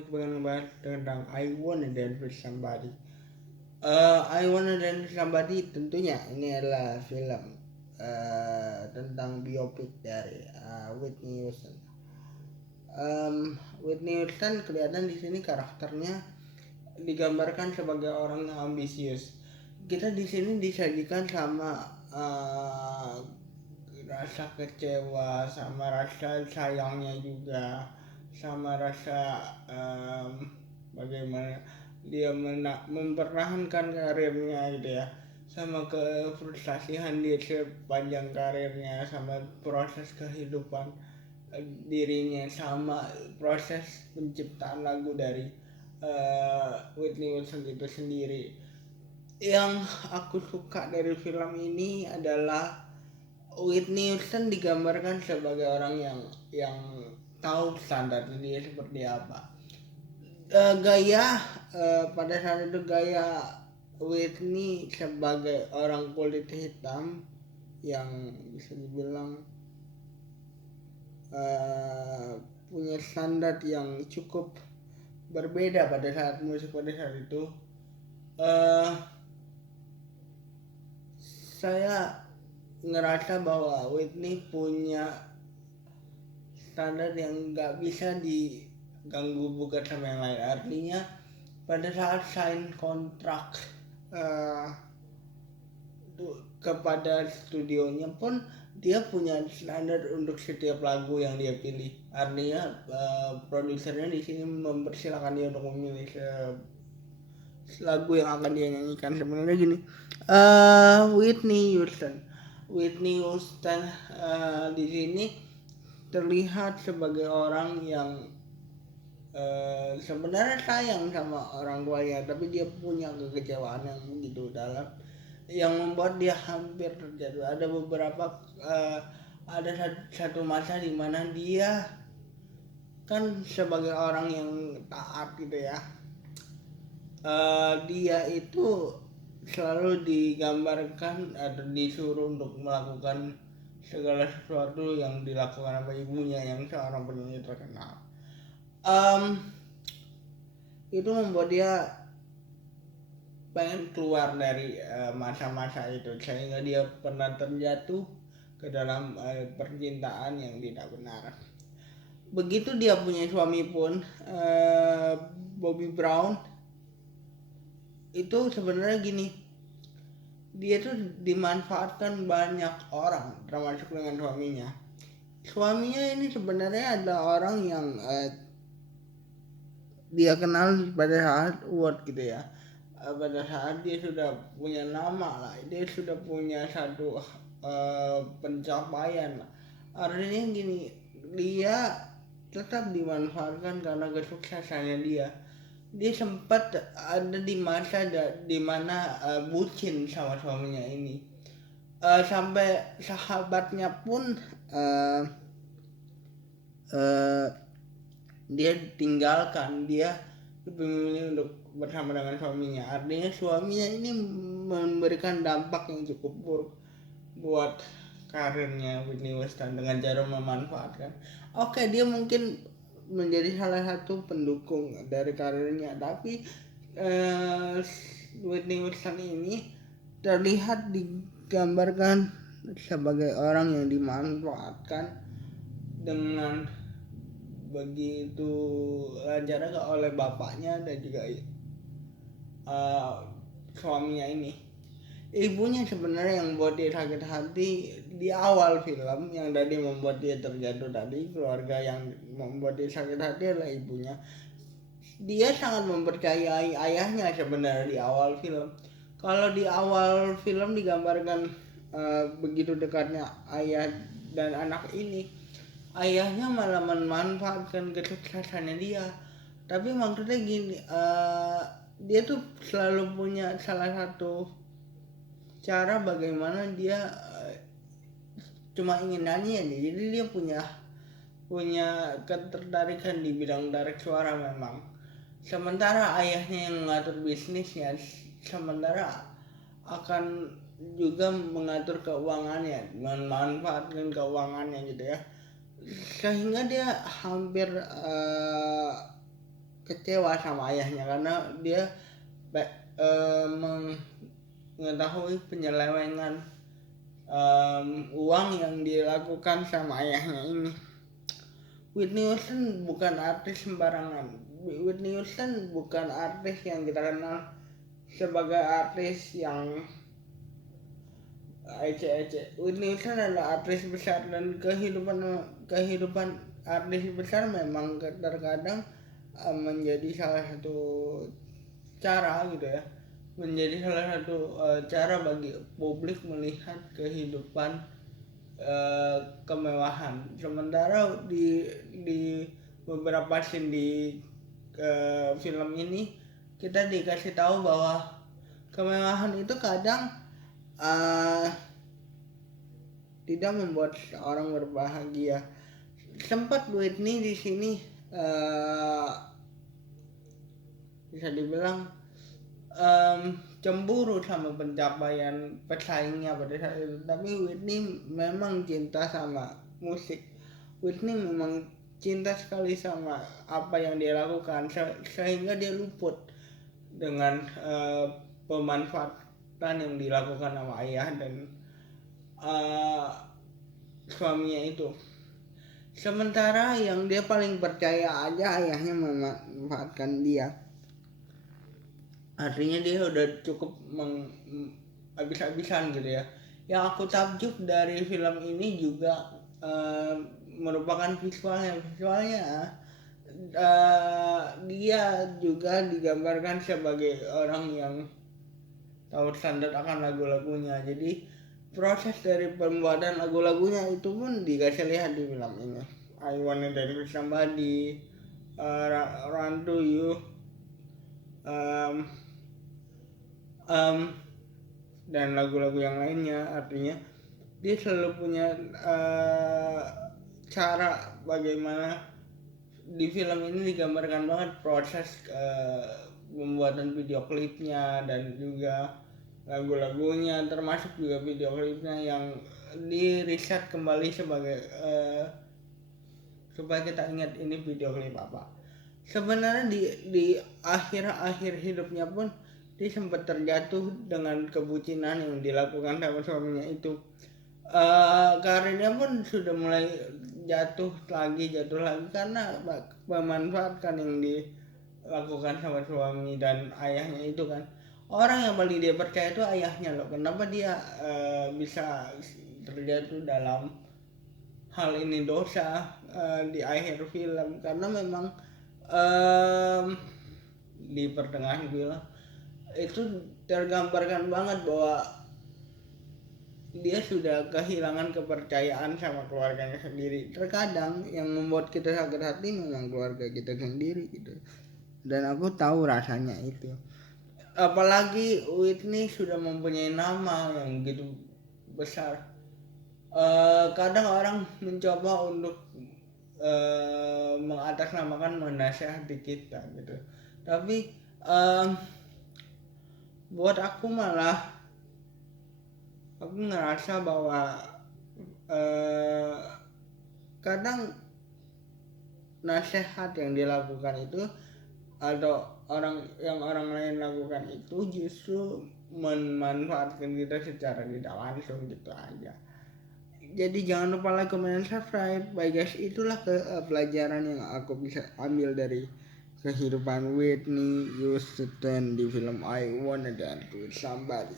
ini aku pengen ngebahas tentang I Wanna Dance with Somebody. I Wanna Dance with Somebody tentunya ini adalah film tentang biopik dari Whitney Houston. Whitney Houston kelihatan di sini karakternya digambarkan sebagai orang yang ambisius. Kita di sini disajikan sama rasa kecewa, sama rasa sayangnya juga, sama rasa bagaimana dia mempertahankan karirnya gitu ya, sama kefrustasian dia sepanjang karirnya, sama proses kehidupan dirinya, sama proses penciptaan lagu dari Whitney Houston itu sendiri. Yang aku suka dari film ini adalah Whitney Houston digambarkan sebagai orang yang tahu standar dia seperti apa. Gaya pada saat itu gaya Whitney sebagai orang kulit hitam yang bisa dibilang punya standar yang cukup berbeda pada saat musik pada saat itu. Saya ngerasa bahwa Whitney punya standar yang nggak bisa diganggu gugat sama yang lain. Artinya pada saat sign kontrak kepada studionya pun dia punya standar untuk setiap lagu yang dia pilih. Artinya produsernya di sini mempersilahkan dia untuk memilih lagu yang akan dia nyanyikan. Sebenarnya gini, Whitney Houston di sini terlihat sebagai orang yang sebenarnya sayang sama orang tuanya, tapi dia punya kekecewaan yang begitu dalam yang membuat dia hampir terjatuh. Ada beberapa ada satu masa di mana dia kan sebagai orang yang taat gitu ya, dia itu selalu digambarkan atau disuruh untuk melakukan segala sesuatu yang dilakukan oleh ibunya yang seorang penyanyi terkenal. Itu membuat dia pengen keluar dari masa-masa itu, sehingga dia pernah terjatuh ke dalam percintaan yang tidak benar. Begitu dia punya suami pun, Bobby Brown, itu sebenarnya gini, dia tuh dimanfaatkan banyak orang termasuk dengan suaminya. Suaminya ini sebenarnya adalah orang yang dia kenal pada saat award gitu ya, pada saat dia sudah punya nama lah, dia sudah punya satu pencapaian lah. Artinya gini, dia tetap dimanfaatkan karena kesuksesannya dia sempat ada di masa di mana bucin sama suaminya ini, sampai sahabatnya pun dia tinggalkan, dia lebih memilih untuk bersama dengan suaminya. Artinya suaminya ini memberikan dampak yang cukup buruk buat karirnya Whitney Houston dengan cara memanfaatkan. Oke, dia mungkin menjadi salah satu pendukung dari karirnya, tapi Whitney Houston ini terlihat digambarkan sebagai orang yang dimanfaatkan dengan begitu lancarnya oleh bapaknya dan juga suaminya ini. Ibunya sebenarnya yang membuat dia sakit hati di awal film, yang tadi membuat dia terjatuh tadi, keluarga yang membuat dia sakit hati adalah ibunya. Dia sangat mempercayai ayahnya sebenarnya di awal film. Kalau di awal film digambarkan begitu dekatnya ayah dan anak ini, ayahnya malah memanfaatkan kesuksesannya dia. Tapi maksudnya gini, dia tuh selalu punya salah satu cara bagaimana dia cuma ingin nyanyi aja. Jadi dia punya ketertarikan di bidang tarik suara memang. Sementara ayahnya yang mengatur bisnisnya, sementara akan juga mengatur keuangannya, memanfaatkan keuangannya gitu ya, sehingga dia hampir kecewa sama ayahnya karena dia mengetahui penyelewengan uang yang dilakukan sama ayahnya ini. Whitney Houston bukan artis sembarangan. Whitney Houston bukan artis yang kita kenal sebagai artis yang ece-ece. Whitney Houston adalah artis besar dan kehidupan artis besar memang terkadang menjadi salah satu cara gitu ya, menjadi salah satu cara bagi publik melihat kehidupan kemewahan. Sementara di beberapa scene di film ini kita dikasih tahu bahwa kemewahan itu kadang tidak membuat seorang berbahagia. Sempat Whitney di sini bisa dibilang cemburu sama pencapaian pesaingnya pada saat itu, tapi Whitney memang cinta sama musik. Whitney memang cinta sekali sama apa yang dia lakukan sehingga dia luput dengan pemanfaatan yang dilakukan sama ayah dan suaminya itu. Sementara yang dia paling percaya aja ayahnya memanfaatkan dia. Artinya dia udah cukup habis-habisan gitu ya. Yang aku takjub dari film ini juga merupakan visualnya. Dia juga digambarkan sebagai orang yang tahu standar akan lagu-lagunya. Jadi proses dari pembuatan lagu-lagunya itu pun dikasih lihat di film ini. I Wanna Dance With Somebody, Run To You, dan lagu-lagu yang lainnya. Artinya dia selalu punya cara bagaimana di film ini digambarkan banget proses pembuatan video klipnya dan juga lagu-lagunya, termasuk juga video klipnya yang di riset kembali sebagai supaya kita ingat ini video klip apa. Sebenarnya di akhir hidupnya pun dia sempat terjatuh dengan kebucinan yang dilakukan sama suaminya itu. Karirnya pun sudah mulai jatuh lagi karena memanfaatkan yang dilakukan sama suami dan ayahnya itu kan. Orang yang paling dia percaya itu ayahnya loh. Kenapa dia bisa terjatuh dalam hal ini dosa di akhir film? Karena memang di pertengahan film itu tergambarkan banget bahwa dia sudah kehilangan kepercayaan sama keluarganya sendiri. Terkadang yang membuat kita sakit hati memang keluarga kita sendiri gitu. Dan aku tahu rasanya itu. Apalagi Whitney sudah mempunyai nama yang begitu besar. Kadang orang mencoba untuk mengatasnamakan menasehati kita gitu. Tapi buat aku malah aku ngerasa bahwa kadang nasihat yang dilakukan itu atau orang lain lakukan itu justru memanfaatkan kita secara tidak langsung gitu aja. Jadi jangan lupa like, comment, dan subscribe. Bye guys, itulah pelajaran yang aku bisa ambil dari kehidupan Whitney Houston di film I Wanna Dance With Somebody.